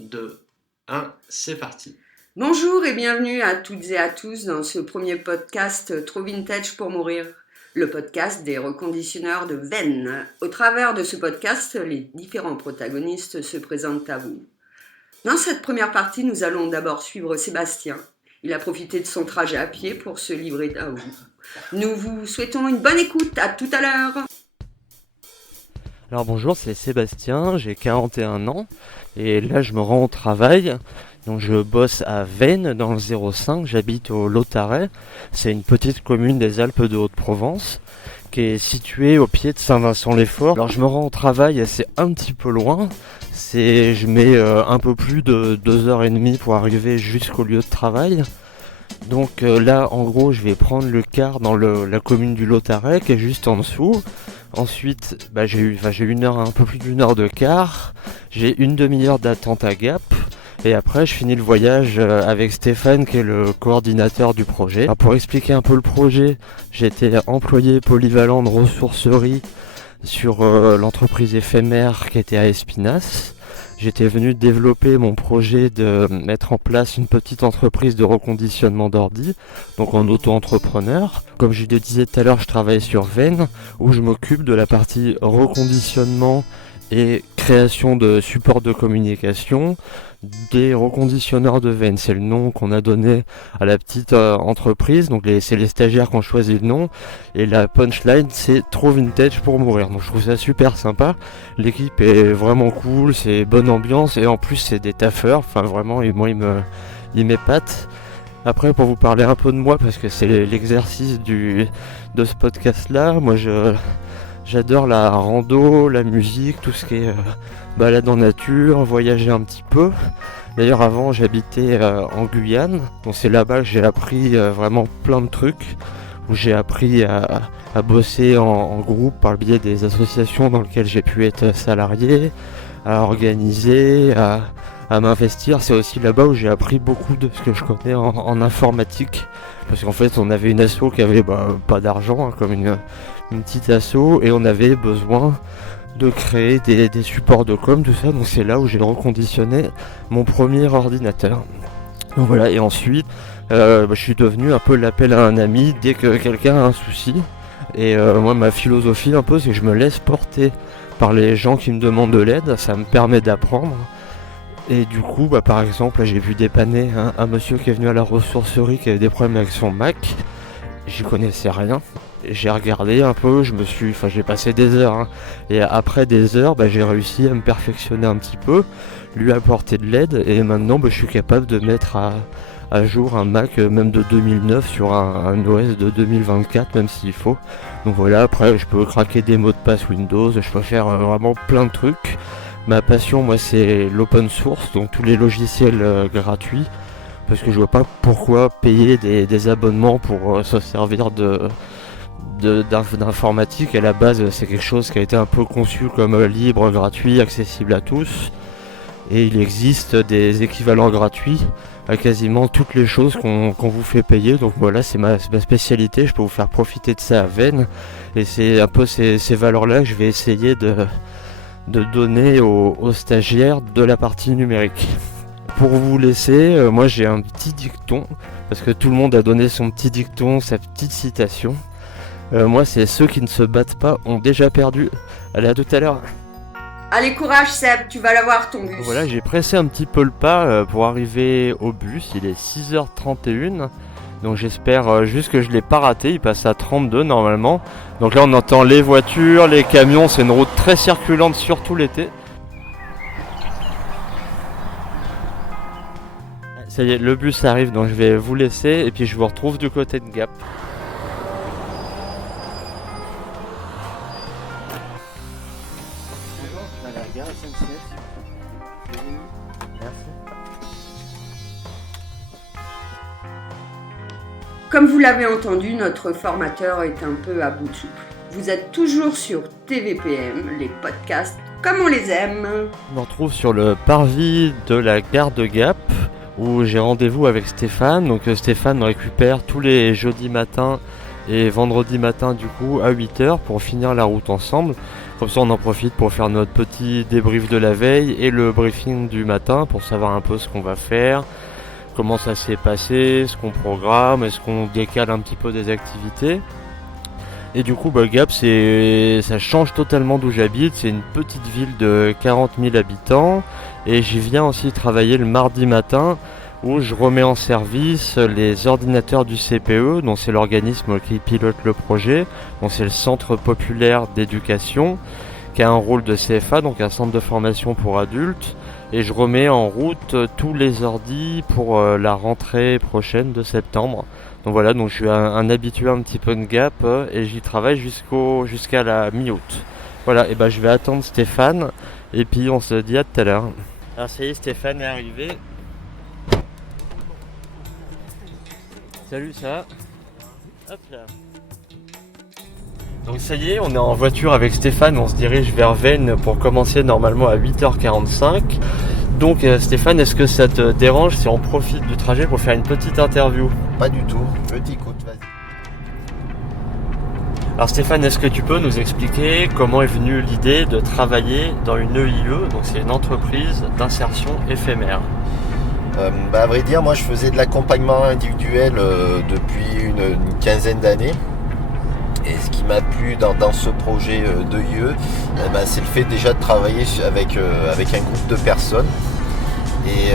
2, 1, c'est parti. Bonjour et bienvenue à toutes et à tous dans ce premier podcast Trop Vintage pour Mourir, le podcast des reconditionneurs de veines. Au travers de ce podcast, les différents protagonistes se présentent à vous. Dans cette première partie, nous allons d'abord suivre Sébastien. Il a profité de son trajet à pied pour se livrer à vous. Nous vous souhaitons une bonne écoute, à tout à l'heure. Alors bonjour, c'est Sébastien, j'ai 41 ans et là je me rends au travail. Donc je bosse à Veynes dans le 05, j'habite au Lautaret. C'est une petite commune des Alpes de Haute-Provence qui est située au pied de Saint-Vincent-les-Forts. Alors je me rends au travail et c'est un petit peu loin. Je mets un peu plus de 2h30 pour arriver jusqu'au lieu de travail. Donc là en gros je vais prendre le car dans la commune du Lautaret qui est juste en dessous. Ensuite j'ai eu un peu plus d'une heure de car, j'ai une demi-heure d'attente à Gap et après je finis le voyage avec Stéphane qui est le coordinateur du projet. Alors, pour expliquer un peu le projet, j'étais employé polyvalent de ressourcerie sur l'entreprise éphémère qui était à Espinasse. J'étais venu développer mon projet de mettre en place une petite entreprise de reconditionnement d'ordi, donc en auto-entrepreneur. Comme je le disais tout à l'heure, je travaille sur Veynes, où je m'occupe de la partie reconditionnement et création de supports de communication des reconditionneurs de Veynes. C'est le nom qu'on a donné à la petite entreprise, donc c'est les stagiaires qui ont choisi le nom, et la punchline c'est Trop Vintage pour Mourir. Donc je trouve ça super sympa, l'équipe est vraiment cool, c'est bonne ambiance, et en plus c'est des taffeurs, enfin vraiment, ils m'épatent. Après, pour vous parler un peu de moi, parce que c'est l'exercice de ce podcast là, moi j'adore la rando, la musique, tout ce qui est balade en nature, voyager un petit peu. D'ailleurs avant j'habitais en Guyane, donc c'est là-bas que j'ai appris vraiment plein de trucs, où j'ai appris à bosser en groupe par le biais des associations dans lesquelles j'ai pu être salarié, à organiser, à m'investir. C'est aussi là-bas où j'ai appris beaucoup de ce que je connais en informatique, parce qu'en fait on avait une asso qui avait pas d'argent, comme une petite asso, et on avait besoin de créer des supports de com, tout ça, donc c'est là où j'ai reconditionné mon premier ordinateur. Donc voilà, et ensuite je suis devenu un peu l'appel à un ami dès que quelqu'un a un souci, et moi ma philosophie un peu c'est que je me laisse porter par les gens qui me demandent de l'aide, ça me permet d'apprendre. Et du coup par exemple là, j'ai vu dépanner un monsieur qui est venu à la ressourcerie qui avait des problèmes avec son Mac, j'y connaissais rien. J'ai regardé un peu, j'ai passé des heures, et après des heures, j'ai réussi à me perfectionner un petit peu, lui apporter de l'aide, et maintenant je suis capable de mettre à jour un Mac même de 2009 sur un OS de 2024, même s'il faut. Donc voilà, après je peux craquer des mots de passe Windows, je peux faire vraiment plein de trucs. Ma passion, moi, c'est l'open source, donc tous les logiciels gratuits, parce que je vois pas pourquoi payer des abonnements pour se servir d'informatique. À la base c'est quelque chose qui a été un peu conçu comme libre, gratuit, accessible à tous, et il existe des équivalents gratuits à quasiment toutes les choses qu'on vous fait payer. Donc voilà, c'est ma spécialité, je peux vous faire profiter de ça à Veynes, et c'est un peu ces valeurs là que je vais essayer de donner aux stagiaires de la partie numérique. Pour vous laisser, moi j'ai un petit dicton, parce que tout le monde a donné son petit dicton, sa petite citation. Moi c'est ceux qui ne se battent pas ont déjà perdu. Allez, à tout à l'heure. Allez, courage Seb, tu vas l'avoir ton bus. Voilà, j'ai pressé un petit peu le pas pour arriver au bus, il est 6h31. Donc j'espère juste que je l'ai pas raté, il passe à 32 normalement. Donc là on entend les voitures, les camions, c'est une route très circulante surtout l'été. Ça y est, le bus arrive, donc je vais vous laisser et puis je vous retrouve du côté de Gap. Comme vous l'avez entendu, notre formateur est un peu à bout de souffle. Vous êtes toujours sur TVPM, les podcasts comme on les aime. Je me retrouve sur le parvis de la gare de Gap, où j'ai rendez-vous avec Stéphane. Donc Stéphane me récupère tous les jeudis matins et vendredi matin du coup à 8h pour finir la route ensemble. Comme ça on en profite pour faire notre petit débrief de la veille et le briefing du matin pour savoir un peu ce qu'on va faire, comment ça s'est passé, ce qu'on programme, est-ce qu'on décale un petit peu des activités. Et du coup Gap ça change totalement d'où j'habite, c'est une petite ville de 40 000 habitants et j'y viens aussi travailler le mardi matin où je remets en service les ordinateurs du CPE, donc c'est l'organisme qui pilote le projet, donc c'est le Centre populaire d'éducation qui a un rôle de CFA, donc un centre de formation pour adultes, et je remets en route tous les ordis pour la rentrée prochaine de septembre. Donc voilà, donc je suis un habitué un petit peu de Gap et j'y travaille jusqu'à la mi-août. Voilà, et je vais attendre Stéphane et puis on se dit à tout à l'heure. Alors ça y est, Stéphane est arrivé. Salut, ça va ? Hop là. Donc ça y est, on est en voiture avec Stéphane, on se dirige vers Veynes pour commencer normalement à 8h45. Donc Stéphane, est-ce que ça te dérange si on profite du trajet pour faire une petite interview ? Pas du tout, je t'écoute, vas-y. Alors Stéphane, est-ce que tu peux nous expliquer comment est venue l'idée de travailler dans une EIE, donc c'est une entreprise d'insertion éphémère ? À vrai dire, moi je faisais de l'accompagnement individuel depuis une quinzaine d'années. Et ce qui m'a plu dans ce projet d'EIE, c'est le fait déjà de travailler avec un groupe de personnes et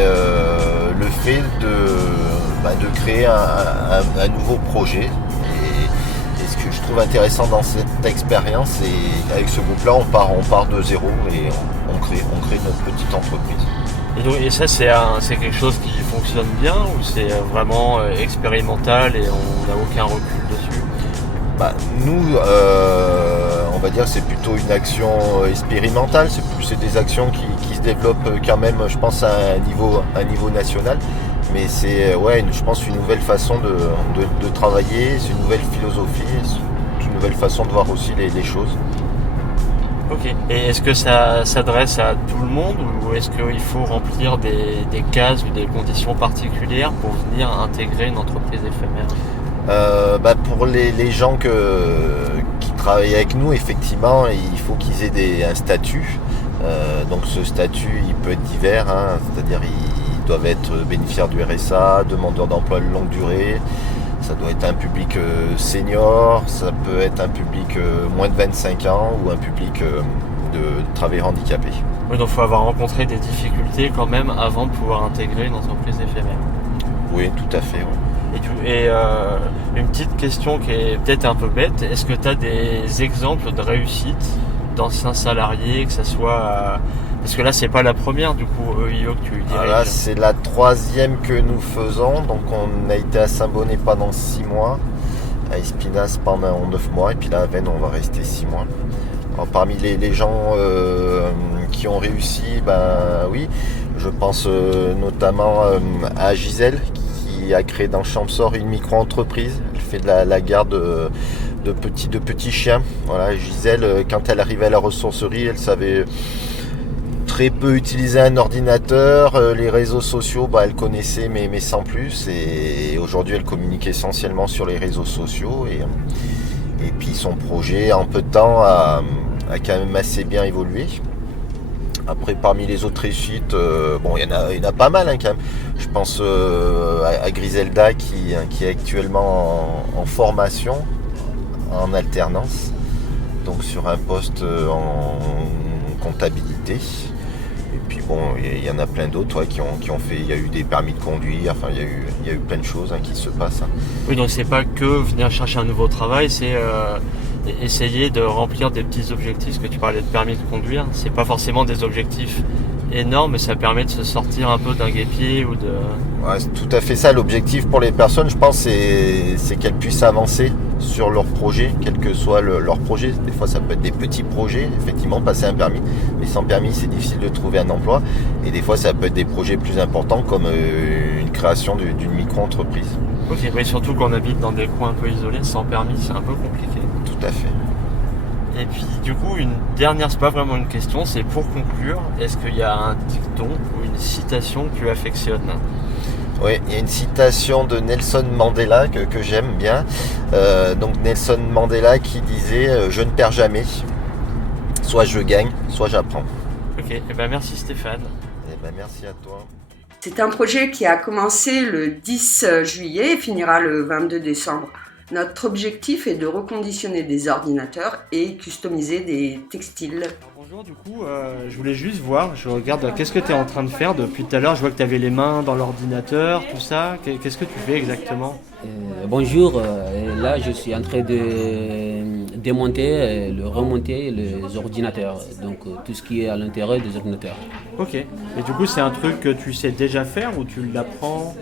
le fait de créer un nouveau projet. Et ce que je trouve intéressant dans cette expérience, c'est qu'avec ce groupe-là, on part de zéro et on crée notre petite entreprise. Et ça, c'est quelque chose qui fonctionne bien ou c'est vraiment expérimental et on n'a aucun recul dessus ? Nous, on va dire que c'est plutôt une action expérimentale, c'est des actions qui se développent quand même, je pense, à un niveau national. Mais c'est, je pense, une nouvelle façon de travailler, c'est une nouvelle philosophie, c'est une nouvelle façon de voir aussi les choses. Ok. Et est-ce que ça s'adresse à tout le monde ou est-ce qu'il faut remplir des cases ou des conditions particulières pour venir intégrer une entreprise éphémère ? Pour les gens qui travaillent avec nous, effectivement, il faut qu'ils aient un statut. Donc ce statut, il peut être divers, c'est-à-dire ils doivent être bénéficiaires du RSA, demandeurs d'emploi de longue durée. Ça doit être un public senior, ça peut être un public moins de 25 ans ou un public de travailleurs handicapés. Oui, donc il faut avoir rencontré des difficultés quand même avant de pouvoir intégrer une entreprise éphémère. Oui, tout à fait. Ouais. Et une petite question qui est peut-être un peu bête, est-ce que tu as des exemples de réussite d'anciens salariés, que ça soit... Parce que là, c'est pas la première, du coup, EIE que tu diriges. Là, c'est la troisième que nous faisons. Donc, on a été à Saint-Bonnet pendant 6 mois, à Espinasse pendant 9 mois, et puis là, à Veynes, on va rester 6 mois. Alors, parmi les gens qui ont réussi, oui, je pense notamment à Gisèle, qui a créé dans Champsort une micro-entreprise. Elle fait de la garde de petits chiens. Voilà, Gisèle, quand elle arrivait à la ressourcerie, elle savait très peu utiliser un ordinateur, les réseaux sociaux, elle connaissait mais sans plus, et aujourd'hui elle communique essentiellement sur les réseaux sociaux et puis son projet en peu de temps a quand même assez bien évolué. Après, parmi les autres réussites, il y en a pas mal quand même. Je pense à Griselda qui est actuellement en formation, en alternance, donc sur un poste en comptabilité. Et puis il y en a plein d'autres qui ont fait, il y a eu des permis de conduire, il y a eu plein de choses qui se passent. Oui, donc c'est pas que venir chercher un nouveau travail, c'est essayer de remplir des petits objectifs, ce que tu parlais de permis de conduire, c'est pas forcément des objectifs énormes, mais ça permet de se sortir un peu d'un guêpier ou de... Ouais, c'est tout à fait ça, l'objectif pour les personnes, je pense, c'est qu'elles puissent avancer sur leur projet, quel que soit leur projet. Des fois ça peut être des petits projets, effectivement passer un permis, mais sans permis c'est difficile de trouver un emploi, et des fois ça peut être des projets plus importants comme une création d'une micro-entreprise. Ok, mais surtout quand on habite dans des coins un peu isolés, sans permis c'est un peu compliqué. Tout à fait. Et puis du coup une dernière, c'est pas vraiment une question, c'est pour conclure, est-ce qu'il y a un dicton ou une citation que tu affectionnes ? Oui, il y a une citation de Nelson Mandela que j'aime bien. Donc Nelson Mandela qui disait « Je ne perds jamais ». soit je gagne, soit j'apprends. Ok, et ben merci Stéphane. Et ben merci à toi. C'est un projet qui a commencé le 10 juillet et finira le 22 décembre. Notre objectif est de reconditionner des ordinateurs et customiser des textiles. Bonjour, du coup, je voulais juste voir, je regarde, qu'est-ce que tu es en train de faire depuis tout à l'heure? Je vois que tu avais les mains dans l'ordinateur, tout ça. Qu'est-ce que tu fais exactement? Bonjour, là je suis en train de démonter, remonter les ordinateurs, donc tout ce qui est à l'intérieur des ordinateurs. Ok, et du coup c'est un truc que tu sais déjà faire ou tu l'apprends?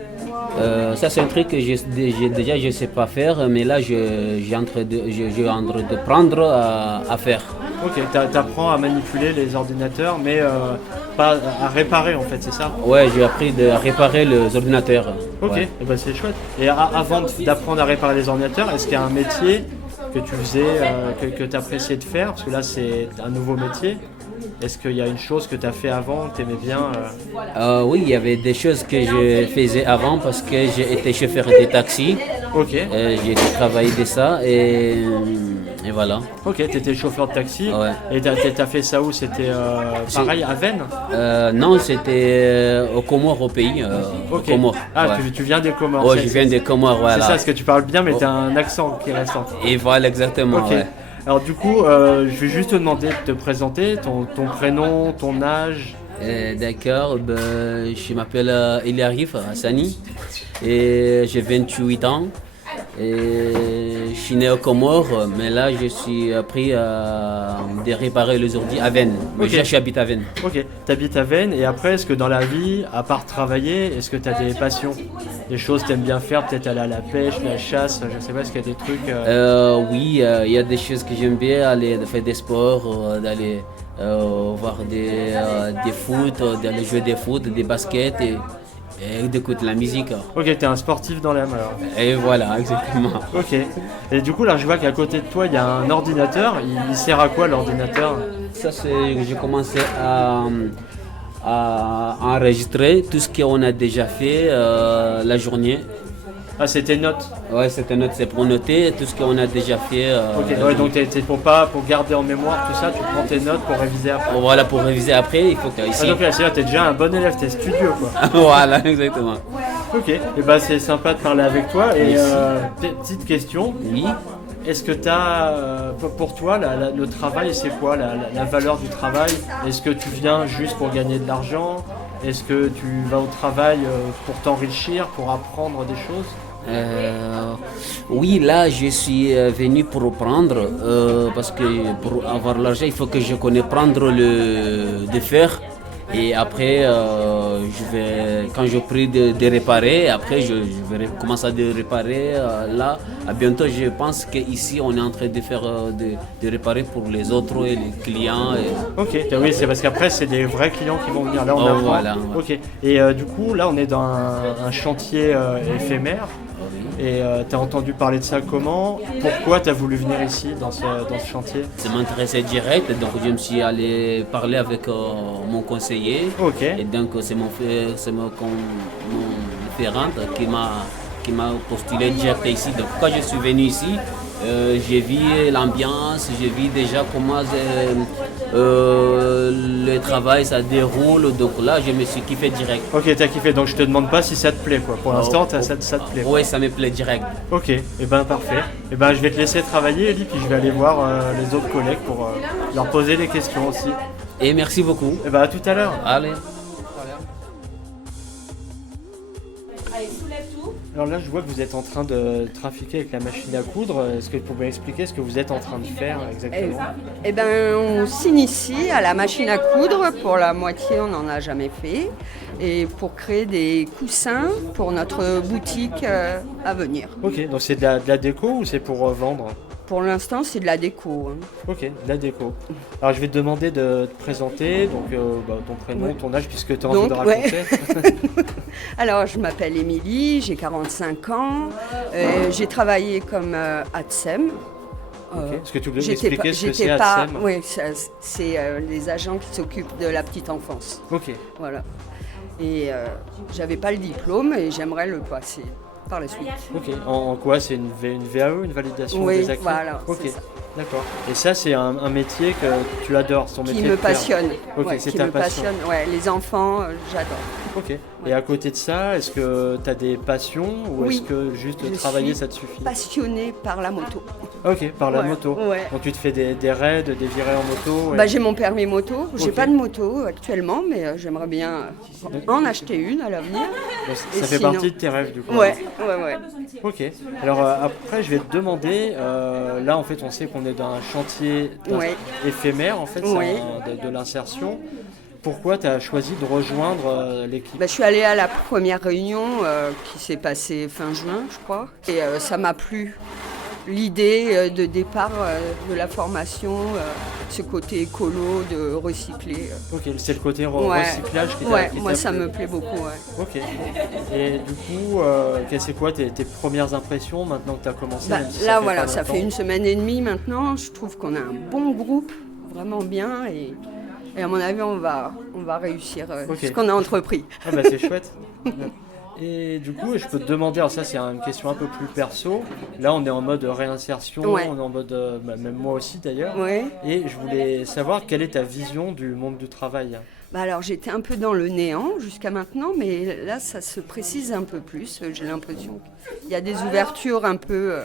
Ça c'est un truc que je ne sais pas faire, mais là je suis en train de prendre à faire. Ok, tu apprends à manipuler les ordinateurs, mais pas à réparer en fait, c'est ça? Ouais, j'ai appris à réparer les ordinateurs. Ok, Ouais. et ben c'est chouette. Et avant d'apprendre à réparer les ordinateurs, est-ce qu'il y a un métier que tu faisais, que tu appréciais de faire? Parce que là c'est un nouveau métier. Est-ce qu'il y a une chose que tu as fait avant, que tu aimais bien Oui, il y avait des choses que je faisais avant parce que j'ai été chauffeur de taxi. Ok. J'ai travaillé de ça et voilà. Ok, tu étais chauffeur de taxi. Ouais. Et tu as fait ça où? C'était pareil à Veynes? Non, c'était aux Comores, au pays. Aux Ok. Comores. Ah, ouais. tu viens des Comores. Oh, je viens des Comores, voilà. C'est ça, parce que tu parles bien, mais tu as un accent qui est restant. Et voilà, exactement. Ok. Ouais. Alors du coup, je vais juste te demander de te présenter, ton prénom, ton âge. D'accord, je m'appelle Eliarif Hassani et j'ai 28 ans. Et je suis né aux Comores, mais là je suis appris à réparer les ordi à Veynes. Ok. J'habite à Veynes. Ok, tu habites à Veynes et après, est-ce que dans la vie, à part travailler, est-ce que tu as des passions? Des choses que tu aimes bien faire, peut-être aller à la pêche, la chasse, je sais pas, est-ce qu'il y a des trucs Oui, il y a des choses que j'aime bien, aller faire des sports, d'aller voir des foot, d'aller jouer des foot, des baskets et d'écouter la musique. Ok, t'es un sportif dans l'âme alors. Et voilà, exactement. Ok. Et du coup, là, je vois qu'à côté de toi, il y a un ordinateur. Il sert à quoi l'ordinateur? Ça, j'ai commencé à enregistrer tout ce qu'on a déjà fait la journée. Ah, c'est tes notes. Ouais, c'est pour noter tout ce qu'on a déjà fait. Ok, la ouais, donc journée. pour garder en mémoire tout ça, tu prends tes notes pour réviser après. Voilà, pour réviser après, il faut que Ah, ici. donc là, c'est-à-dire que t'es déjà un bon élève, t'es studieux quoi. Voilà, exactement. Ok, et bah c'est sympa de parler avec toi. Et Merci. petite question, Oui. est-ce que pour toi, le travail, c'est quoi la valeur du travail? Est-ce que tu viens juste pour gagner de l'argent? Est-ce que tu vas au travail pour t'enrichir, pour apprendre des choses? Oui, là je suis venu pour prendre parce que pour avoir l'argent il faut que je connaisse prendre de faire et après quand je prie de réparer, après je vais commencer à réparer là. À bientôt je pense qu'ici on est en train de faire de réparer pour les autres et les clients. Ok, oui, c'est parce qu'après c'est des vrais clients qui vont venir. Là on apprend. Voilà. Ok, et du coup là on est dans un chantier éphémère. Et tu as entendu parler de ça comment? Pourquoi tu as voulu venir ici dans ce chantier? Ça m'intéressait direct, donc je me suis allé parler avec mon conseiller. Ok. Et donc c'est mon référent qui m'a postulé direct ici. Donc quand je suis venu ici, j'ai vu l'ambiance, j'ai vu déjà comment le travail ça déroule. Donc là, je me suis kiffé direct. Ok, t'as kiffé, donc je te demande pas si ça te plaît quoi. Pour l'instant, ça te plaît. Oui, ça me plaît direct. Ok, et ben parfait. Et ben je vais te laisser travailler, Eli, puis je vais aller voir les autres collègues pour leur poser des questions aussi. Et merci beaucoup. Et ben à tout à l'heure. Allez. Alors là, je vois que vous êtes en train de trafiquer avec la machine à coudre. Est-ce que vous pouvez expliquer ce que vous êtes en train de faire exactement? Eh ben, on s'initie à la machine à coudre. Pour la moitié, on n'en a jamais fait. Et pour créer des coussins pour notre boutique à venir. Ok, donc c'est de la déco ou c'est pour vendre? Pour l'instant, c'est de la déco. Ok, de la déco. Alors je vais te demander de te présenter, donc ton prénom, Ouais. ton âge, puisque tu as envie Donc, de raconter. Alors, je m'appelle Émilie, j'ai 45 ans. J'ai travaillé comme ATSEM. Est-ce que tu voulais J'étais m'expliquer pas- ce que j'étais c'est pas- ATSEM? Oui, c'est les agents qui s'occupent de la petite enfance. Ok, Voilà. Et j'avais pas le diplôme et j'aimerais le passer par la suite. ok. En quoi? C'est une VAE, une validation Oui, des acquis? voilà, Ok. c'est ça. D'accord. Et ça, c'est un métier que tu adores, ton métier Qui de me père. passionne. Ok, Ouais, c'est qui ta me passion. passionne. Ouais, les enfants, j'adore. Ok. Et à côté de ça, est-ce que tu as des passions ou Oui. est-ce que juste Je travailler, suis ça te suffit? Passionnée par la moto. Ok, par la Ouais, moto. ouais. Donc tu te fais des raids, des virées en moto. Bah, j'ai mon permis moto. J'ai Ok. pas de moto actuellement, mais j'aimerais bien en acheter une à l'avenir. Donc, Et ça fait sinon- partie de tes rêves du coup. Ouais. Ok. Alors après, je vais te demander, là en fait, on sait qu'on est dans un chantier Ouais. éphémère en fait, c'est Ouais. de l'insertion. Pourquoi tu as choisi de rejoindre l'équipe? Bah, je suis allée à la première réunion qui s'est passée fin juin, je crois. Et ça m'a plu. L'idée de départ de la formation, ce côté écolo, de recycler. Ok, c'est le côté Ouais. recyclage qui t'a Ouais, qui t'a moi ça plu. me plaît beaucoup. Ouais. Ok. Et du coup, c'est quoi tes premières impressions maintenant que tu as commencé? Bah, même si là, fait voilà, pas ça longtemps fait 1 semaine et demie maintenant. Je trouve qu'on a un bon groupe, vraiment bien. Et à mon avis, on va réussir Ok. ce qu'on a entrepris. Ah bah c'est chouette. Et du coup, je peux te demander, alors ça c'est une question un peu plus perso. Là, on est en mode réinsertion, Ouais. on est en mode, même moi aussi d'ailleurs. Ouais. Et je voulais savoir quelle est ta vision du monde du travail. Bah alors j'étais un peu dans le néant jusqu'à maintenant, mais là ça se précise un peu plus. J'ai l'impression qu'il y a des ouvertures un peu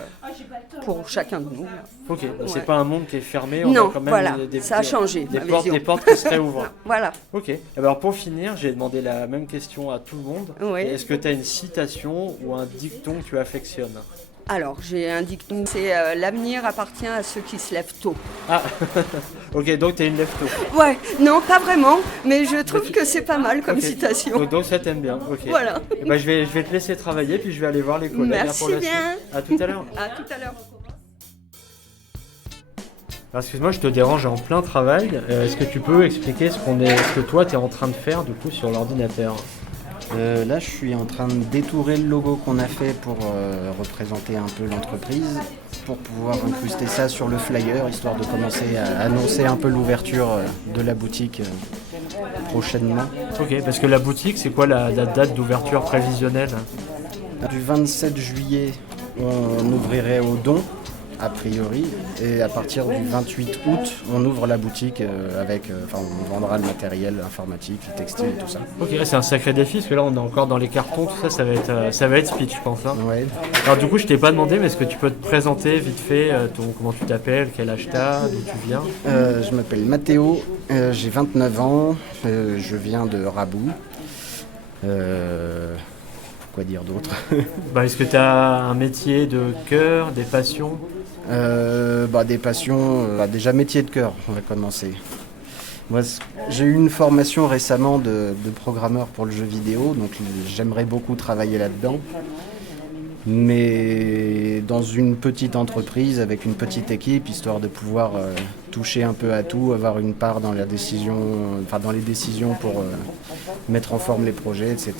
pour chacun de nous. Là. Ok, donc Ouais. c'est pas un monde qui est fermé, on Non, a quand même voilà, ça a petits- changé, des ma portes, vision. des portes qui se réouvrent. Voilà. Ok, et alors pour finir, j'ai demandé la même question à tout le monde. Oui. Est-ce que tu as une citation ou un dicton que tu affectionnes? Alors j'ai un dicton, c'est l'avenir appartient à ceux qui se lèvent tôt. Ah, ok, donc tu es une lève-tôt. Ouais, non, pas vraiment, mais je trouve que c'est pas mal comme Ok. citation. Donc ça t'aime bien, ok. Voilà. Et ben, je vais te laisser travailler, puis je vais aller voir les collègues là, Merci pour la bien. suite. À tout à l'heure. À tout à l'heure. Alors, excuse-moi, je te dérange en plein travail. Est-ce que tu peux expliquer ce que toi tu es en train de faire du coup sur l'ordinateur? Là, je suis en train de détourer le logo qu'on a fait pour représenter un peu l'entreprise, pour pouvoir incruster ça sur le flyer, histoire de commencer à annoncer un peu l'ouverture de la boutique prochainement. Ok, parce que la boutique, c'est quoi la date d'ouverture prévisionnelle? Du 27 juillet, on ouvrirait aux dons, a priori, et à partir du 28 août, on ouvre la boutique on vendra le matériel informatique, le textile et tout ça. Ok, c'est un sacré défi, parce que là on est encore dans les cartons, tout ça, ça va être speed, je pense. Hein. Ouais. Alors du coup, je t'ai pas demandé, mais est-ce que tu peux te présenter vite fait, comment tu t'appelles, quel âge t'as, d'où tu viens? Je m'appelle Mathéo, j'ai 29 ans, je viens de Rabou. Quoi dire d'autre? Est-ce que tu as un métier de cœur, des passions? Des passions, déjà métier de cœur, on va commencer. Moi, j'ai eu une formation récemment de programmeur pour le jeu vidéo, donc j'aimerais beaucoup travailler là-dedans. Mais dans une petite entreprise, avec une petite équipe, histoire de pouvoir toucher un peu à tout, avoir une part dans la décision, dans les décisions pour mettre en forme les projets, etc.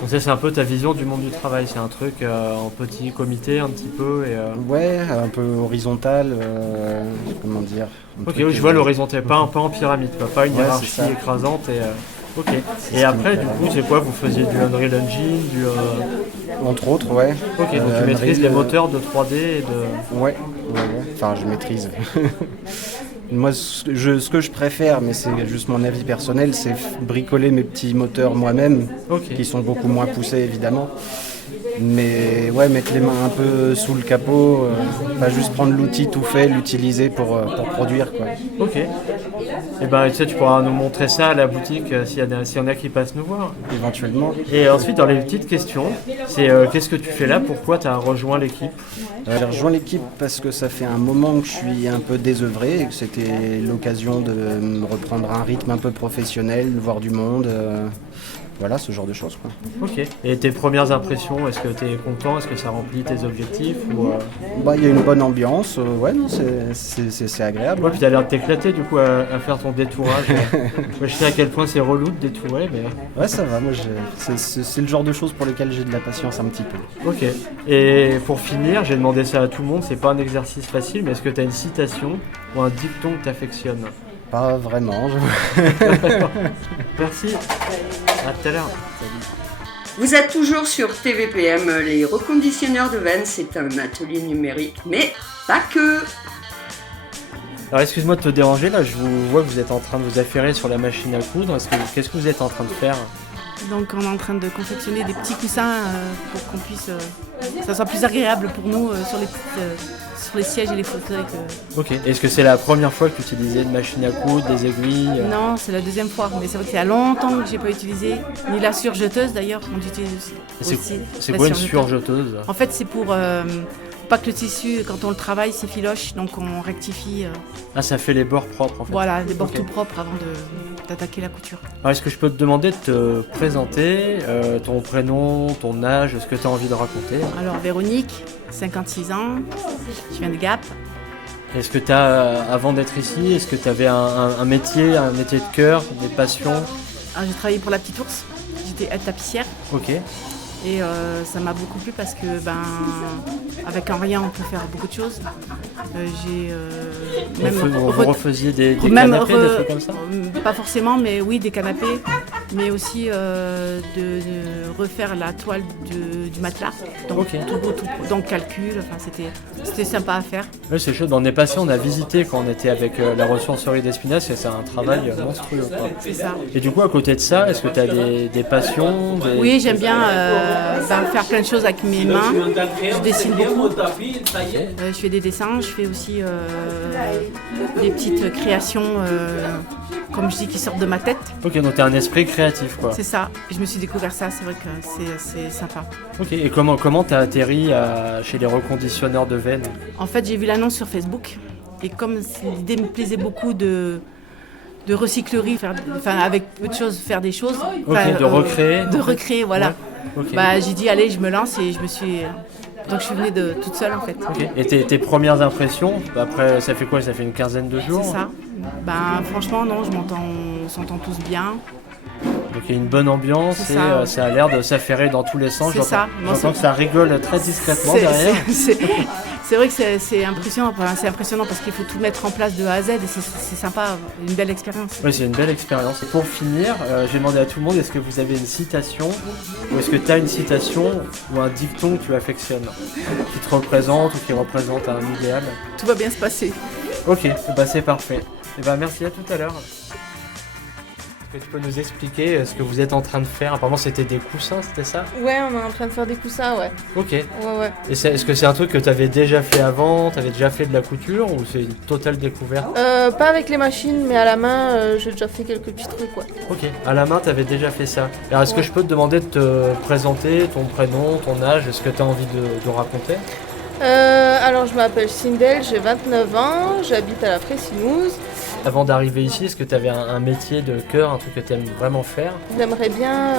Donc ça, c'est un peu ta vision du monde du travail, c'est un truc en petit comité un petit peu et... Ouais, un peu horizontal, comment dire. Ok, je vois l'horizontal, pas en pyramide, pas une Ouais, hiérarchie c'est ça. écrasante et... Ok. Et après, du coup, c'est quoi? Vous faisiez du Unreal Engine, Entre autres, ouais. Ok, donc tu maîtrises les moteurs de 3D et de... Ouais. Enfin, je maîtrise. Moi, ce que je préfère, mais c'est juste mon avis personnel, c'est bricoler mes petits moteurs moi-même, Ok. qui sont beaucoup moins poussés, évidemment. Mais ouais, mettre les mains un peu sous le capot, pas juste prendre l'outil tout fait, l'utiliser pour produire, quoi. Ok. Et tu pourras nous montrer ça à la boutique s'il y en a qui passent nous voir. Éventuellement. Et ensuite, dans les petites questions, c'est qu'est-ce que tu fais là? Pourquoi tu as rejoint l'équipe? J'ai rejoint l'équipe parce que ça fait un moment que je suis un peu désœuvré et que c'était l'occasion de me reprendre un rythme un peu professionnel, de voir du monde. Voilà, ce genre de choses, quoi. Ok. Et tes premières impressions, est-ce que tu es content? Est-ce que ça remplit tes objectifs ou, Il y a une bonne ambiance, ouais, non, c'est agréable. Ouais, puis t'as l'air de t'éclater du coup à faire ton détourage. Moi, je sais à quel point c'est relou de détourer, mais... Ouais, ça va, moi c'est le genre de choses pour lesquelles j'ai de la patience un petit peu. Ok. Et pour finir, j'ai demandé ça à tout le monde, c'est pas un exercice facile, mais est-ce que tu as une citation ou un dicton que tu affectionnes? Pas vraiment. Merci. À tout à l'heure. Vous êtes toujours sur TVPM, les reconditionneurs de Vennes, c'est un atelier numérique, mais pas que. Alors excuse-moi de te déranger, là je vous vois que vous êtes en train de vous affairer sur la machine à coudre. Qu'est-ce que vous êtes en train de faire? Donc on est en train de confectionner des petits coussins pour qu'on puisse, ça soit plus agréable pour nous sur les sièges et les fauteuils. Ok, est-ce que c'est la première fois que tu utilisais une machine à coudre, des aiguilles? Non, c'est la deuxième fois, mais c'est vrai que c'est il y a longtemps que j'ai pas utilisé, ni la surjeteuse d'ailleurs, on utilise aussi. C'est la quoi une surjeteuse? En fait c'est pour pas que le tissu, quand on le travaille, s'effiloche, donc on rectifie. Ah, ça fait les bords propres en fait. Voilà, les bords Ok. tout propres avant d'attaquer la couture. Alors est-ce que je peux te demander de te présenter, ton prénom, ton âge, ce que tu as envie de raconter? Alors Véronique, 56 ans, je viens de Gap. Est-ce que avant d'être ici, est-ce que tu avais un métier de cœur, des passions? Alors, j'ai travaillé pour la Petite Ours, j'étais aide-tapissière. Ok. Et ça m'a beaucoup plu parce que avec un rien on peut faire beaucoup de choses. Vous refaisiez des même canapés, des trucs comme ça? pas forcément, mais oui, des canapés, mais aussi de refaire la toile du matelas. Donc Ok. donc calcul, enfin c'était sympa à faire. Oui, c'est chaud. On est passé, on a visité quand on était avec la ressourcerie d'Espinasse et c'est un travail monstrueux, quoi. C'est ça. Et du coup, à côté de ça, est-ce que tu as des passions, Oui, j'aime bien faire plein de choses avec mes mains. Je dessine beaucoup. Je fais des dessins, je fais aussi des petites créations, comme je dis, qui sortent de ma tête. Ok, donc tu as un esprit créatif, quoi. C'est ça. Et je me suis découvert ça, c'est vrai que c'est sympa. Ok, et comment tu as atterri chez les reconditionneurs de Veynes? En fait, j'ai vu l'annonce sur Facebook. Et comme l'idée me plaisait beaucoup de recyclerie, avec peu de choses, faire des choses. Ok, de recréer. De recréer, voilà. Ouais. Ok. J'ai dit, allez, je me lance et je me suis... Donc je suis venue toute seule en fait. Ok. Et tes premières impressions, après ça fait quoi? Ça fait une quinzaine de jours? C'est ça. Franchement, non, on s'entend tous bien. Donc il y a une bonne ambiance C'est et ça. ça a l'air de s'affairer dans tous les sens. C'est ça. J'entends que ça rigole très discrètement derrière. C'est vrai que c'est impressionnant. C'est impressionnant parce qu'il faut tout mettre en place de A à Z et c'est sympa, une belle expérience. Oui, c'est une belle expérience. Et pour finir, j'ai demandé à tout le monde, est-ce que vous avez une citation ou est-ce que tu as une citation ou un dicton que tu affectionnes, qui te représente ou qui représente un idéal? Tout va bien se passer. Ok, c'est parfait. Et merci à tout à l'heure. Est-ce que tu peux nous expliquer ce que vous êtes en train de faire? Apparemment c'était des coussins, c'était ça? Ouais, on est en train de faire des coussins, ouais. Ok. Ouais. Et est-ce que c'est un truc que tu avais déjà fait avant? Tu avais déjà fait de la couture ou c'est une totale découverte? Pas avec les machines, mais à la main, j'ai déjà fait quelques petits trucs, ouais. Ok, à la main tu avais déjà fait ça. Alors est-ce que je peux te demander de te présenter, ton prénom, ton âge, ce que tu as envie de raconter? Alors, je m'appelle Sindel, j'ai 29 ans, j'habite à la Fressinouse. Avant d'arriver ici, est-ce que tu avais un métier de cœur, un truc que tu aimes vraiment faire? J'aimerais bien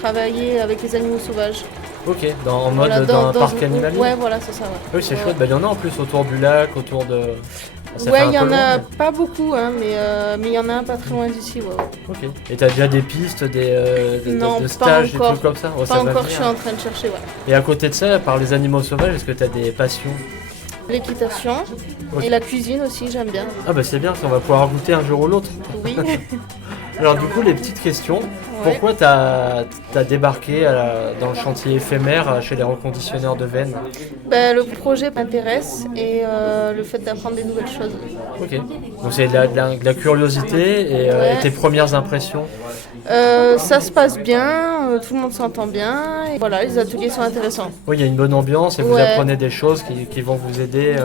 travailler avec les animaux sauvages. Ok, en mode dans un parc animalier? Ouais, voilà, c'est ça, ouais. Oui, c'est Ouais, chouette. ouais. Il y en a en plus autour du lac, autour de... Ça fait Ouais, un il y peu en a long, pas beaucoup, hein, mais il y en a un pas très loin d'ici, ouais. Ok. Et t'as déjà des pistes, Non, de pas stages, des encore. trucs comme ça? Oh, ça Pas va encore, venir. je suis en train de chercher, ouais. Et à côté de ça, par les animaux sauvages, est-ce que t'as des passions? L'équitation Ok. et la cuisine aussi, j'aime bien. Ah bah c'est bien, on va pouvoir goûter un jour ou l'autre. Oui. Alors du coup, les petites questions. Pourquoi t'as débarqué dans le chantier éphémère chez les reconditionneurs de Veynes? Le projet m'intéresse et le fait d'apprendre des nouvelles choses. Ok. Donc c'est de la curiosité et Ouais. tes premières impressions? Ça se passe bien, tout le monde s'entend bien. Et voilà, les ateliers sont intéressants. Oui, il y a une bonne ambiance et vous Ouais. apprenez des choses qui vont vous aider.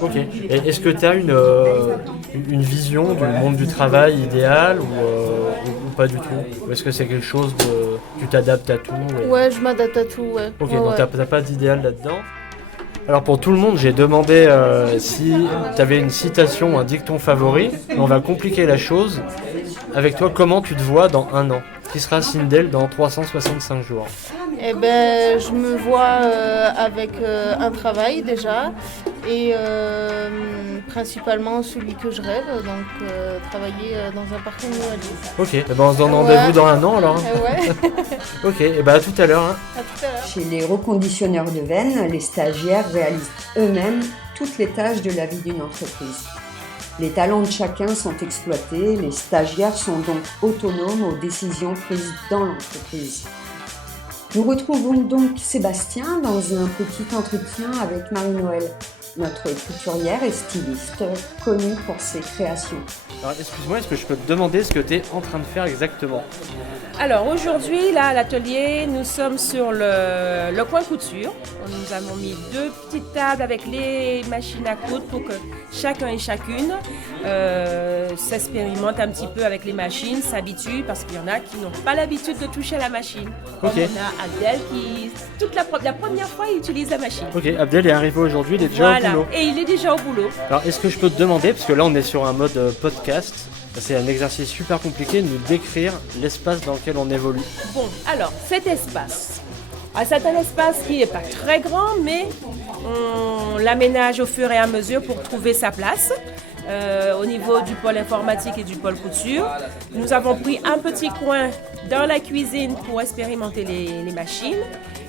Ok. Et est-ce que tu as une vision du monde du travail idéal ou pas du tout? Ou est-ce que c'est quelque chose de... Tu t'adaptes à tout et- Ouais, je m'adapte à tout, ouais. Ok, Ouais, donc ouais. t'as pas d'idéal là-dedans. Alors pour tout le monde, j'ai demandé si tu avais une citation ou un dicton favori. Mais on va compliquer la chose. Avec toi, comment tu te vois dans un an? Qui sera Sindel dans 365 jours? Eh ben, je me vois avec un travail déjà et principalement celui que je rêve, donc travailler dans un parc animalier. Ok, eh ben on se donne Ouais. rendez-vous dans un an alors. Ouais, Ok, et à tout à l'heure. Hein. à tout à l'heure. Chez les reconditionneurs de Veynes, les stagiaires réalisent eux-mêmes toutes les tâches de la vie d'une entreprise. Les talents de chacun sont exploités, les stagiaires sont donc autonomes aux décisions prises dans l'entreprise. Nous retrouvons donc Sébastien dans un petit entretien avec Marie-Noël. notre couturière et styliste, connue pour ses créations. Alors, excuse-moi, est-ce que je peux te demander ce que tu es en train de faire exactement? Alors aujourd'hui, là à l'atelier, nous sommes sur le coin couture. Nous avons mis 2 petites tables avec les machines à coudre pour que chacun et chacune s'expérimente un petit peu avec les machines, s'habitue, parce qu'il y en a qui n'ont pas l'habitude de toucher à la machine. Comme on a Abdel qui, la première fois, il utilise la machine. Ok, Abdel est arrivé aujourd'hui, il est déjà au boulot. Et il est déjà au boulot. Alors est-ce que je peux te demander, parce que là on est sur un mode podcast, c'est un exercice super compliqué de nous décrire l'espace dans lequel on évolue. Bon, alors cet espace, c'est un espace qui n'est pas très grand, mais on l'aménage au fur et à mesure pour trouver sa place. Au niveau du pôle informatique et du pôle couture, nous avons pris un petit coin dans la cuisine pour expérimenter les machines.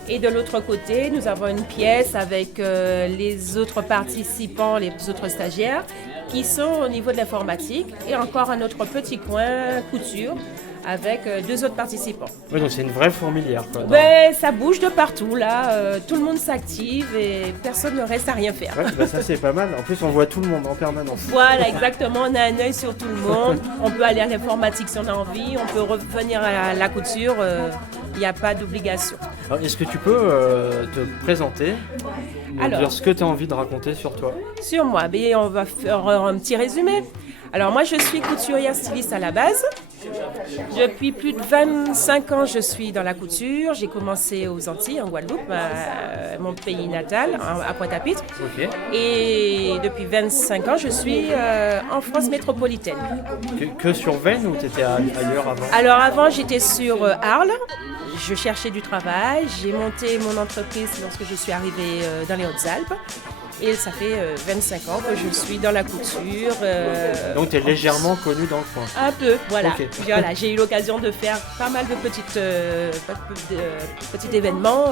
Et de l'autre côté, nous avons une pièce avec les autres participants, les autres stagiaires, qui sont au niveau de l'informatique. Et encore un autre petit coin couture avec 2 autres participants. Oui, donc c'est une vraie fourmilière, quoi. Ça bouge de partout, là. Tout le monde s'active et personne ne reste à rien faire. Ouais, ça c'est pas mal. En plus, on voit tout le monde en permanence. Voilà, exactement. On a un œil sur tout le monde. On peut aller à l'informatique si on a envie. On peut revenir à la couture. Il n'y a pas d'obligation. Alors, est-ce que tu peux te présenter, dire ce que tu as envie de raconter sur toi? Sur moi, on va faire un petit résumé. Alors moi, je suis couturière styliste à la base. Depuis plus de 25 ans, je suis dans la couture. J'ai commencé aux Antilles, en Guadeloupe, mon pays natal, à Pointe-à-Pitre. Okay. Et depuis 25 ans, je suis en France métropolitaine. Que sur Veynes ou tu étais ailleurs avant? Alors avant, j'étais sur Arles. Je cherchais du travail. J'ai monté mon entreprise lorsque je suis arrivée dans les Hautes-Alpes. Et ça fait 25 ans que je suis dans la couture. Donc tu es légèrement connue dans le coin? Un peu, voilà. Okay. Voilà, j'ai eu l'occasion de faire pas mal de petits événements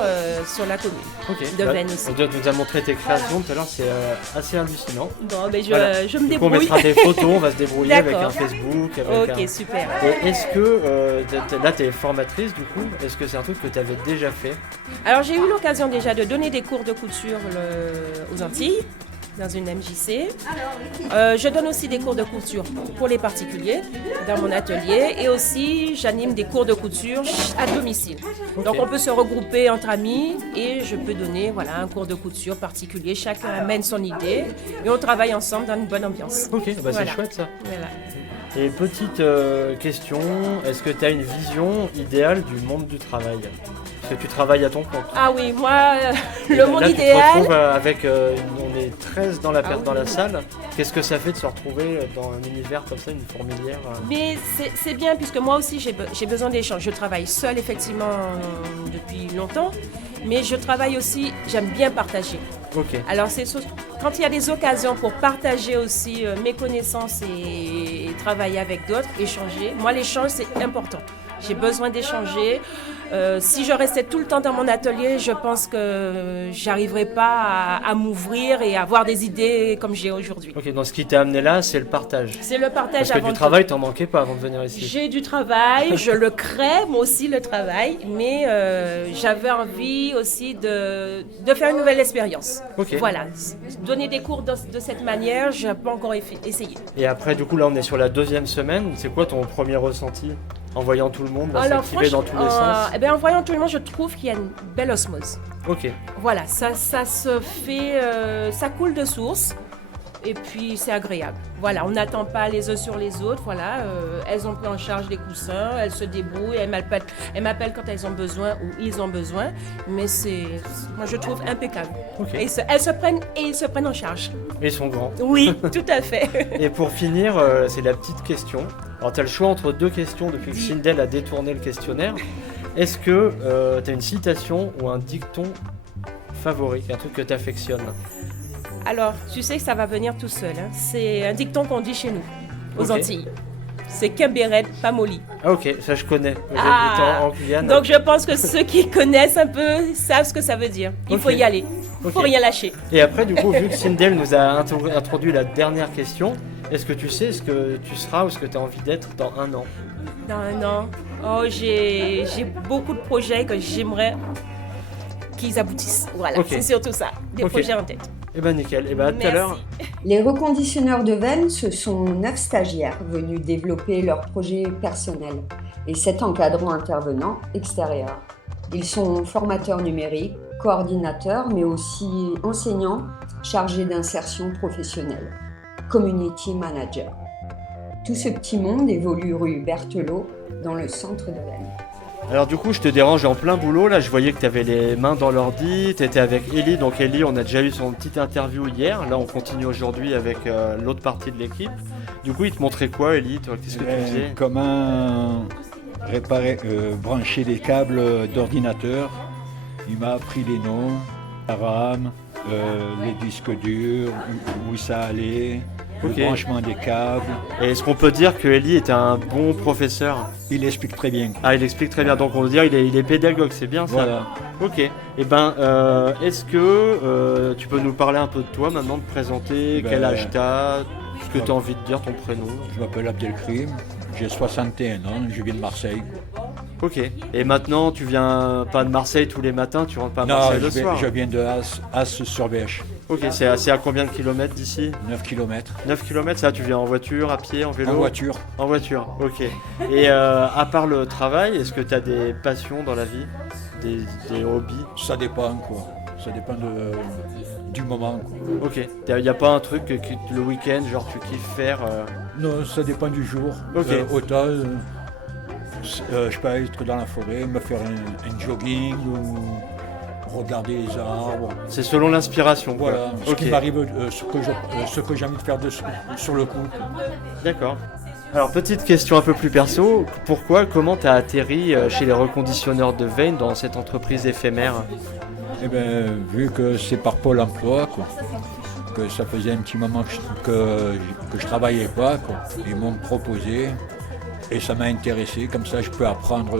sur la commune de Veynes aussi. Tu nous as montré tes créations tout à l'heure, c'est assez hallucinant. Bon, je me débrouille. On mettra des photos, on va se débrouiller avec un Facebook. Ok, super. Et est-ce que, là tu es formatrice du coup, est-ce que c'est un truc que tu avais déjà fait? Alors j'ai eu l'occasion déjà de donner des cours de couture aux Antilles, dans une MJC. Je donne aussi des cours de couture pour les particuliers dans mon atelier et aussi j'anime des cours de couture à domicile. Okay. Donc on peut se regrouper entre amis et je peux donner un cours de couture particulier. Chacun amène son idée et on travaille ensemble dans une bonne ambiance. Ok, c'est chouette ça. Voilà. Et petite question, est-ce que tu as une vision idéale du monde du travail? Parce que tu travailles à ton compte. Ah oui, moi, le monde là, idéal... Tu te retrouves avec, on est 13 dans la salle. Qu'est-ce que ça fait de se retrouver dans un univers comme ça, une fourmilière? Mais c'est bien, puisque moi aussi, j'ai besoin d'échanges. Je travaille seule, effectivement, depuis longtemps. Mais je travaille aussi, j'aime bien partager. Okay. Alors, quand il y a des occasions pour partager aussi mes connaissances et travailler avec d'autres, échanger. Moi, l'échange, c'est important. J'ai besoin d'échanger. Si je restais tout le temps dans mon atelier, je pense que j'arriverais pas à m'ouvrir et à avoir des idées comme j'ai aujourd'hui. Ok, donc ce qui t'a amené là, c'est le partage. C'est le partage. Parce que du travail, t'en manquais pas avant de venir ici. J'ai du travail, je le crée, moi aussi le travail, mais j'avais envie aussi de faire une nouvelle expérience. Okay. Voilà, donner des cours de cette manière, je n'ai pas encore essayé. Et après, du coup, là, on est sur la 2e semaine. C'est quoi ton premier ressenti en voyant tout le monde s'activer dans tous les sens? En voyant tout le monde, je trouve qu'il y a une belle osmose. Ok. Voilà, ça se fait, ça coule de source. Et puis c'est agréable. Voilà, on n'attend pas les uns sur les autres. Voilà, elles ont pris en charge les coussins, elles se débrouillent, elles m'appellent quand elles ont besoin ou ils ont besoin. Mais moi je trouve impeccable. Okay. Et ils se prennent en charge. Et ils sont grands. Oui, tout à fait. Et pour finir, c'est la petite question. Alors tu as le choix entre 2 questions depuis que Sindel a détourné le questionnaire. Est-ce que tu as une citation ou un dicton favori, un truc que tu affectionnes? Alors, tu sais que ça va venir tout seul. Hein. C'est un dicton qu'on dit chez nous, aux Antilles. C'est qu'un béret, pas molly. Ah ok, ça je connais. J'habite en Guyane. Donc je pense que ceux qui connaissent un peu savent ce que ça veut dire. Il faut y aller, il faut rien lâcher. Et après, du coup, vu que Sindel nous a introduit la dernière question, est-ce que tu sais ce que tu seras ou ce que tu as envie d'être dans 1 an? Dans 1 an, j'ai beaucoup de projets que j'aimerais qu'ils aboutissent. Voilà, c'est surtout ça, des projets en tête. Eh ben nickel, à tout à l'heure. Les reconditionneurs de Veynes, ce sont 9 stagiaires venus développer leurs projets personnels et 7 encadrants intervenants extérieurs. Ils sont formateurs numériques, coordinateurs, mais aussi enseignants chargés d'insertion professionnelle, community manager. Tout ce petit monde évolue rue Berthelot, dans le centre de Veynes. Alors du coup, je te dérange en plein boulot, là je voyais que tu avais les mains dans l'ordi, tu étais avec Ellie, donc Ellie on a déjà eu son petite interview hier, là on continue aujourd'hui avec l'autre partie de l'équipe. Du coup, il te montrait quoi Ellie, toi, qu'est-ce que tu faisais? Comment réparer, brancher les câbles d'ordinateur. Il m'a appris les noms, la RAM, les disques durs, où ça allait, Ok. le branchement des câbles. Et est-ce qu'on peut dire que Ellie était un bon professeur? Il explique très bien. Ah, il explique très bien, donc on veut dire il est pédagogue, c'est bien ça? Voilà. Ok, est-ce que tu peux nous parler un peu de toi maintenant, de présenter, quel âge t'as, ce que tu as envie de dire, ton prénom? Je m'appelle Abdelkrim, j'ai 61 ans, je viens de Marseille. Ok, et maintenant tu viens pas de Marseille tous les matins, tu rentres pas à Marseille le soir? Je viens de As-sur-Bêche. Ok, c'est à combien de kilomètres d'ici? 9 km. 9 km, ça, tu viens en voiture, à pied, en vélo? En voiture. En voiture, ok. Et à part le travail, est-ce que tu as des passions dans la vie? Des hobbies? Ça dépend quoi. Ça dépend du moment quoi. Ok, il n'y a pas un truc que le week-end, genre tu kiffes faire Non, ça dépend du jour. Ok. Autant, je peux être dans la forêt, me faire un jogging ou regarder les arbres. C'est selon l'inspiration, quoi. Voilà, ce qui m'arrive, ce que j'ai envie de faire sur le coup. D'accord. Alors, petite question un peu plus perso, comment tu as atterri chez les reconditionneurs de Veynes dans cette entreprise éphémère? Eh bien, vu que c'est par Pôle emploi, quoi, que ça faisait un petit moment que je travaillais pas, quoi, ils m'ont proposé et ça m'a intéressé, comme ça je peux apprendre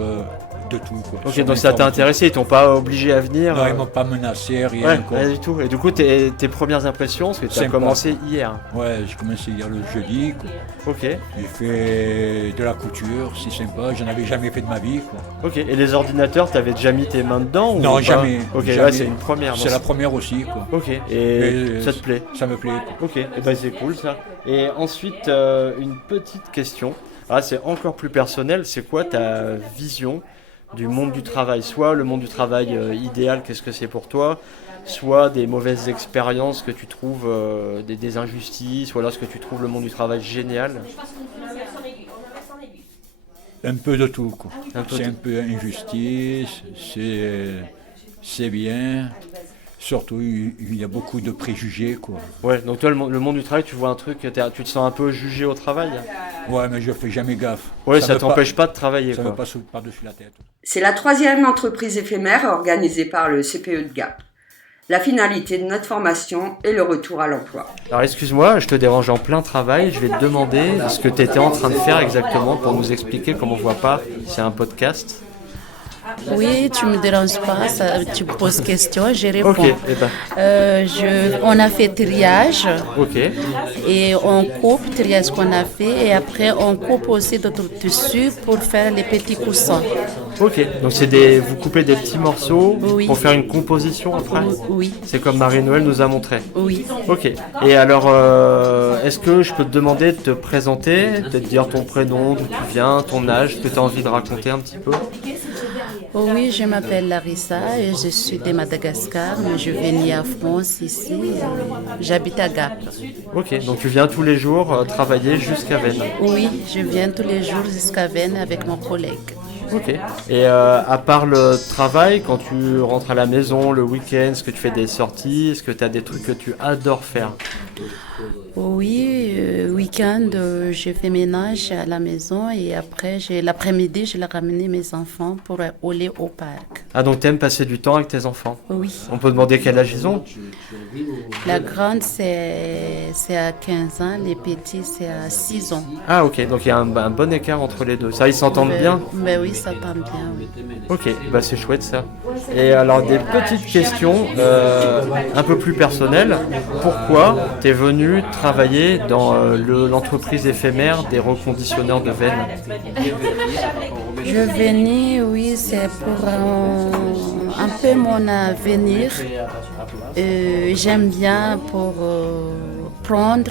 de tout. Quoi, ok, donc ça t'a intéressé, ils t'ont pas obligé à venir? Non, ils m'ont pas menacé, rien. Ouais, quoi. rien du tout. Et du coup, tes premières impressions, parce que tu as commencé hier? Ouais, j'ai commencé hier le jeudi. Quoi. Ok. J'ai fait de la couture, c'est sympa, j'en avais jamais fait de ma vie. Quoi. Ok, et les ordinateurs, t'avais déjà mis tes mains dedans? Non, ou jamais. Ok, jamais. ouais, c'est une première. C'est la première aussi. Quoi. Ok, et ça te plaît? Ça me plaît. Quoi. Ok, et ben c'est cool ça. Et ensuite, une petite question. Ah, c'est encore plus personnel, c'est quoi ta vision du monde du travail? Soit le monde du travail idéal, qu'est-ce que c'est pour toi? Soit des mauvaises expériences que tu trouves, des injustices, ou alors ce que tu trouves le monde du travail génial? Un peu de tout. Quoi. C'est un peu injustice, c'est bien. Surtout, il y a beaucoup de préjugés, quoi. Ouais, donc toi, le monde du travail, tu vois un truc, tu te sens un peu jugé au travail? Ouais, mais je fais jamais gaffe. Ouais, ça t'empêche pas de travailler, ça quoi. me passe par-dessus la tête. C'est la 3e entreprise éphémère organisée par le CPE de Gap. La finalité de notre formation est le retour à l'emploi. Alors excuse-moi, je te dérange en plein travail, je vais te demander ce que tu étais en train de faire exactement pour nous expliquer, comme on voit pas, c'est un podcast. Oui, tu me déranges pas, tu me poses question, je réponds. Ok, on a fait triage. Ok. Et on coupe, triage qu'on a fait, et après on coupe aussi d'autres tissus pour faire les petits coussins. Ok, donc vous coupez des petits morceaux pour faire une composition après? Oui. C'est comme Marie-Noël nous a montré? Oui. Ok, et alors est-ce que je peux te demander de te présenter, de te dire ton prénom, d'où tu viens, ton âge, ce que tu as envie de raconter un petit peu? Oui, je m'appelle Larissa et je suis de Madagascar, mais je viens née en France ici, j'habite à Gap. Ok, donc tu viens tous les jours travailler jusqu'à Veynes? Oui, je viens tous les jours jusqu'à Veynes avec mon collègue. Ok, et à part le travail, quand tu rentres à la maison, le week-end, est-ce que tu fais des sorties, est-ce que tu as des trucs que tu adores faire? Oui, week-end, je fais ménage à la maison et après, l'après-midi, je vais ramener mes enfants pour aller au parc. Ah, donc t'aimes passer du temps avec tes enfants? Oui. On peut demander quel âge ils ont? La grande, c'est à 15 ans, les petits, c'est à 6 ans. Ah, ok, donc il y a un bon écart entre les deux. Ça, ils s'entendent bien? Mais oui, ça s'entend bien, oui. Ok, bah c'est chouette ça. Et alors, des petites questions un peu plus personnelles. Pourquoi tu es venu travailler dans l'entreprise éphémère des reconditionneurs de veines. Je venais, oui, c'est pour un peu mon avenir. J'aime bien pour prendre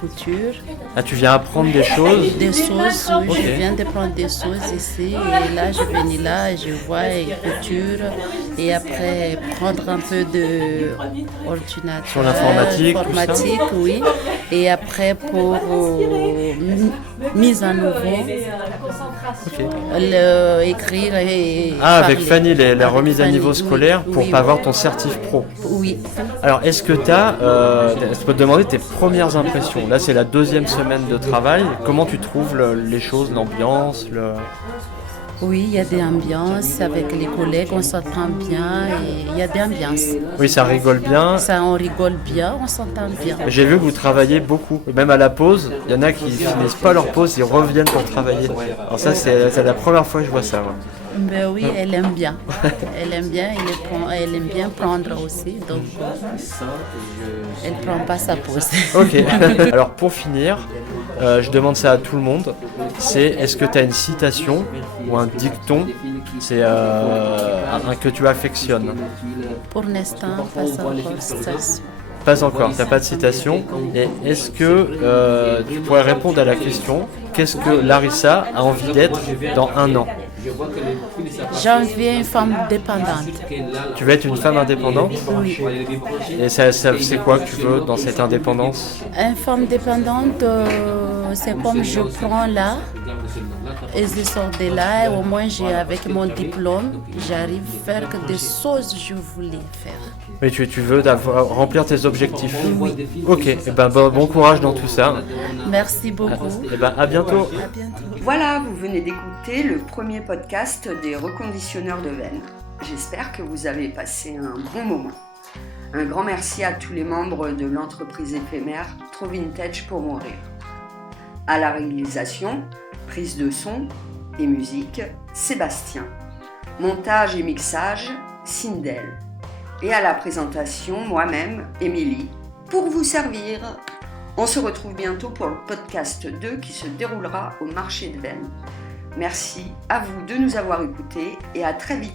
couture. Ah, tu viens apprendre des choses? Des choses, oui, Ok. je viens de prendre des choses ici. Et là, je venais là, je vois couture. Et après, prendre un peu de ordinateur. Sur l'informatique, tout ça. informatique, oui. Et après, pour mise à nouveau, écrire et Avec parler. Fanny, la Avec remise à Fanny, niveau oui, scolaire pour oui, pas avoir oui. ton certif pro. Oui. Alors, est-ce que je peux te demander tes premières impressions? Là, c'est la 2e semaine de travail. Comment tu trouves les choses, l'ambiance Oui, il y a des ambiances avec les collègues, on s'entend bien et il y a des ambiances. Oui, ça rigole bien. Ça, on rigole bien, on s'entend bien. J'ai vu que vous travaillez beaucoup. Et même à la pause, il y en a qui finissent pas leur pause, ils reviennent pour travailler. Alors ça, c'est la première fois que je vois ça. Ouais. Ben oui, elle aime bien. Elle aime bien, elle aime bien prendre aussi, donc elle prend pas sa pause. Ok. Alors pour finir, je demande ça à tout le monde. Est-ce que tu as une citation ou un dicton que tu affectionnes? Pour l'instant, pas encore. Pas encore, tu n'as pas de citation. Et est-ce que tu pourrais répondre à la question, qu'est-ce que Larissa a envie d'être dans 1 an? J'en viens une femme dépendante. Tu veux être une femme indépendante? Oui. Et c'est quoi que tu veux dans cette indépendance? Une femme dépendante, c'est comme je prends là et je sors de là et au moins avec mon diplôme, j'arrive à faire que des choses que je voulais faire. Mais tu veux remplir tes objectifs? Oui. Ok, et bon courage dans tout ça. Merci beaucoup. Et à bientôt. Voilà, vous venez d'écouter le premier podcast des reconditionneurs de veines. J'espère que vous avez passé un bon moment. Un grand merci à tous les membres de l'entreprise éphémère Trop Vintage pour mourir. À la réalisation, prise de son et musique, Sébastien. Montage et mixage, Sindel. Et à la présentation, moi-même, Émilie, pour vous servir. On se retrouve bientôt pour le podcast 2 qui se déroulera au marché de Vennes. Merci à vous de nous avoir écoutés et à très vite.